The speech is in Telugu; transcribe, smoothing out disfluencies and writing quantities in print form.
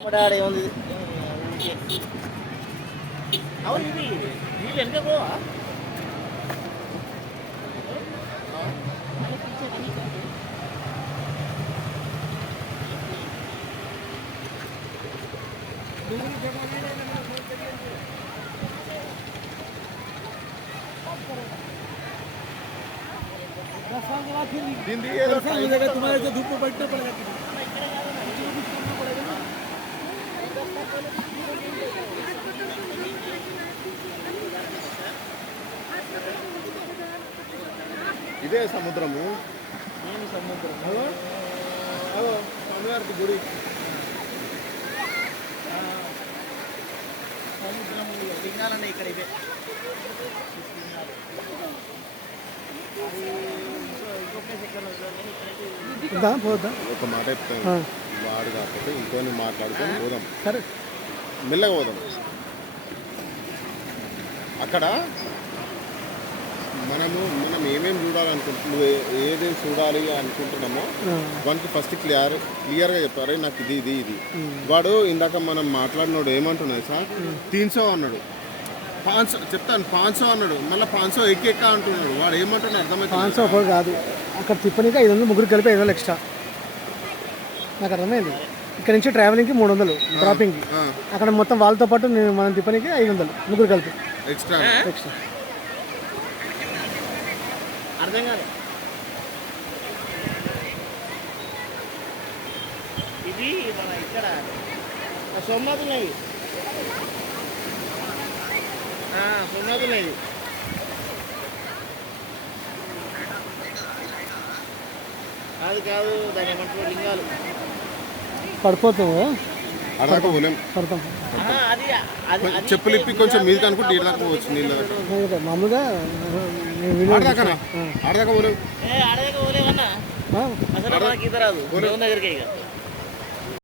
ఏముంది అవును ఇది నీళ్ళు ఎంత పోవా तुम्हारे तो धूप में बैठना पड़ेगा। ఇదే సముద్రము స్వామివారికి గుడి సముద్రము లింగాలన్నీ ఇక్కడ ఇవే ఒక మాట చెప్తాను వాడు కాకపోతే ఇంకొని మాట్లాడుకొని పోదాం సరే మెల్లగా పోదాం అక్కడ మనం ఏమేమి చూడాలనుకుంటున్నాం ఏదేమి చూడాలి అనుకుంటున్నామో వానికి ఫస్ట్ క్లియర్గా చెప్పారు నాకు ఇది వాడు ఇందాక మనం మాట్లాడినోడు ఏమంటున్నాడు సార్ 300 అన్నాడు 500 చెప్తాను 500 అన్నాడు మళ్ళీ 500 ఎక్క అంటున్నాడు వాడు ఏమంటున్నాడు అర్థమైతే 500 ఒకటి కాదు అక్కడ తిప్పనికి 500 ముగ్గురు కలిపి 500 ఎక్స్ట్రా నాకు అర్థమైంది ఇక్కడ నుంచి ట్రావెలింగ్కి 300 డ్రాపింగ్కి అక్కడ మొత్తం వాళ్ళతో పాటు మనం తిప్పనికి 500 ముగ్గురు కలిపి ఎక్స్ట్రా అర్థం కాదు ఇది మన ఇక్కడ సోమనాథులవి సోమనాథులవి అది కాదు దాని ఏమంటారు లింగాలు పడిపోతావు అడగక పోలేం పడతాం చెప్పులు ఇప్పి కొంచెం మీదకి అనుకుంటే ఇటు దాకా పోవచ్చు నీళ్ళు మామూలుగా ఆడదాకా పోలేవు అడగక పోలేవన్నా అసలు మనకి ఇతరాదు దగ్గరికి